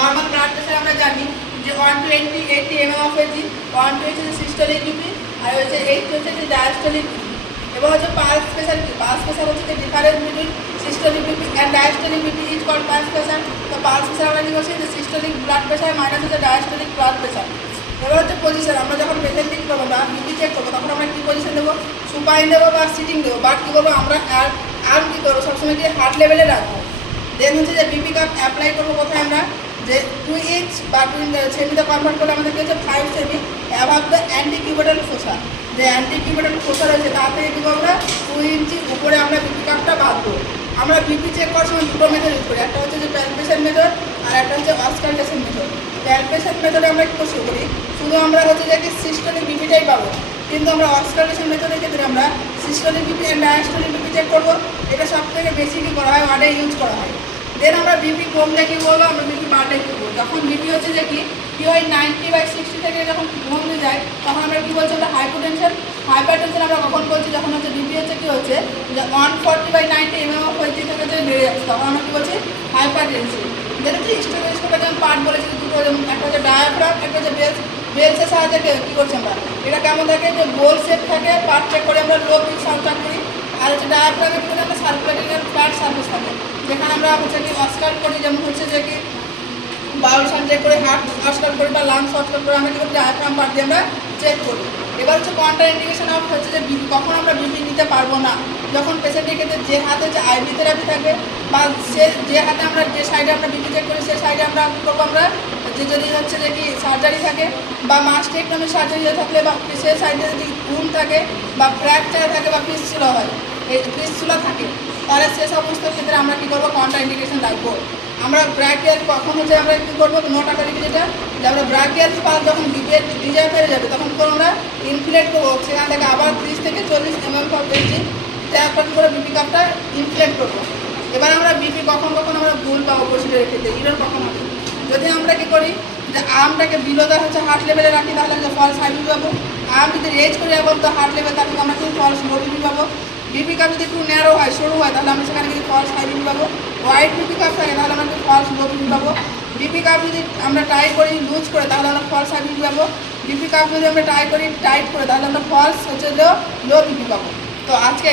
Normal blood pressure আমরা জানি যে 120/80 mm/Hg, 120 হচ্ছে সিস্টোলিক বিপি, আর হচ্ছে 80 হচ্ছে যে ডায়াস্টোলিক বিপি। এবার হচ্ছে পালস প্রেশার কি? পালস প্রেশার হচ্ছে যে difference between systolic BP and diastolic BP is called pulse pressure. তো পালস প্রেশার আমরা কি বলছি যে সিস্টোলিক ব্লাড প্রেশার মাইনাস হচ্ছে ডায়াস্টোলিক ব্লাড প্রেশার। এবার হচ্ছে পজিশন, আমরা যখন পেশেন্ট ঠিক করবো বা বিপি চেক করবো তখন আমরা কী পজিশন দেবো? সুপাইন দেবো বা সিটিং দেবো, বা কী করবো আমরা আর কী করবো সবসময় কি হার্ট লেভেলে রাখবো। দেন হচ্ছে যে বিপি কাপ অ্যাপ্লাই করবো কোথায় আমরা? যে 2 ইঞ্চ বা 2 সেমিতে কনভার্ট করলে আমাদের কি হচ্ছে 5 সেমি অ্যাভাব দ্য অ্যান্টিকিউবেটাল ফোসা। যে অ্যান্টিকিউবেটাল ফোসা রয়েছে তার থেকে কী করবো? 2 ইঞ্চি উপরে আমরা বিপি কাপটা বাঁধবো। আমরা বিপি চেক করার সময় দুটো মেথড ইউজ করি, একটা হচ্ছে যে প্যালপেশন মেথড আর একটা হচ্ছে অস্কালটেশন মেথড। প্যালপেশন মেথডে আমরা কী করতে করি? শুধু আমরা হচ্ছে যে কি সিস্টোলিক বিপিটাই পাবো, কিন্তু আমরা অস্কালটেশন মেথডের ক্ষেত্রে আমরা systolic BP and diastolic BP check করবো। এটা সব থেকে বেশি কী করা হয়? ওয়ার্ডে ইউজ করা হয়। দেন আমরা বিপি কমলে কী বলবো? আমরা বিপি বাড়লে কী করবো? যখন বিপি হচ্ছে যে কি হয় 90/60 থেকে যখন কমে যায় তখন আমরা কী বলছি? আমরা হাইপোটেনশন। হাইপারটেনশন আমরা কখন বলছি? যখন হচ্ছে বিপি হচ্ছে কী হচ্ছে যে 140/90 mm/Hg থেকে যে বেড়ে যাচ্ছে তখন আমরা কী বলছি? হাইপারটেনশন। যেটা হচ্ছে স্টোপে যেমন পার্ট বলেছি দুটো, যেমন একটা হচ্ছে ডায়াফ্রাম, একটা হচ্ছে বেলসের সাহায্যে কী করছি আমরা? এটা কেমন থাকে? যে গোল শেপ থাকে, পার্ট চেক করে আমরা লো পিচ সাউন্ড করি। আর হচ্ছে ডায়াফ্রামের ভিতরে আমরা সার্কুলেটিং ফ্ল্যাট সার্ফেস থাকে, যেখানে আমরা হচ্ছে কি অস্কাল করি, যেমন হচ্ছে যে কি বাউল সাউন্ড চেক করে, হার্ট অস্কাল করি বা লাংস অস্কাল করে আমরা কী করি? ডায়াফ্রাম পার্ট দিয়ে আমরা চেক করি। এবার হচ্ছে কন্ট্রা ইন্ডিকেশন অফ হচ্ছে যে বিপি কখন আমরা বিপি নিতে পারবো না? যখন পেশেন্টের ক্ষেত্রে যে হাতে হচ্ছে আইভি থেরাপি থাকবে বা যে হাতে আমরা যে সাইডে আমরা বিপি চেক করি সেই সাইডে আমরা কী করবো? আমরা যে যদি হচ্ছে যে কি সার্জারি থাকে বা মাস্টেক্টমি সার্জারি থাকলে বা সেই সাইডে যদি ঘুম থাকে বা ফ্র্যাকচার থাকে বা ফিস্টুলা হয়, ফিস্টুলা থাকে, তাহলে সে সমস্ত ক্ষেত্রে আমরা কী করবো? কন্ট্রা ইন্ডিকেশন রাখবো। আমরা ব্র্যাকিয়াল কখন হচ্ছে আমরা কী করবো? নোটা করি যেটা যে আমরা ব্র্যাকিয়াল পাল যখন ডিজাইন হয়ে যাবে তখন করে আমরা ইনফ্লেট করবো, সেখান থেকে আবার 30 থেকে 40 mm/Hg তারপর কী করে বিপি কাপটা ইনফ্লেট করবো। এবার আমরা বিপি কখন আমরা ভুল পাবো প্রসিডিউরের ক্ষেত্রে? ইরর কখন হবে? যদি আমরা কী করি যে আর্মটাকে বিলো দেওয়া হচ্ছে হার্ট লেভেলে রাখি তাহলে হচ্ছে ফলস হাই বিপি পাবো। আর্ম যদি রেজ করে এবং তো হার্ট লেভেল তাহলে আমরা কিন্তু ফলস লো বিপি পাবো। বিপি কাপ যদি একটু ন্যারো হয়, সরু হয়, তাহলে আমরা সেখানে কিন্তু ফলস হাই বিপি পাবো। ওয়াইড বিপি কাপ থাকে তাহলে আমরা কিন্তু ফলস লো বিপি পাবো। বিপি কাপ যদি আমরা টাইট করি লুজ করে তাহলে আমরা ফলস হাই বিপি পাবো। বিপি কাপ যদি আমরা টাইট করি টাইট করে তাহলে আমরা ফলস হচ্ছে লো বিপি পাবো। তো আজকে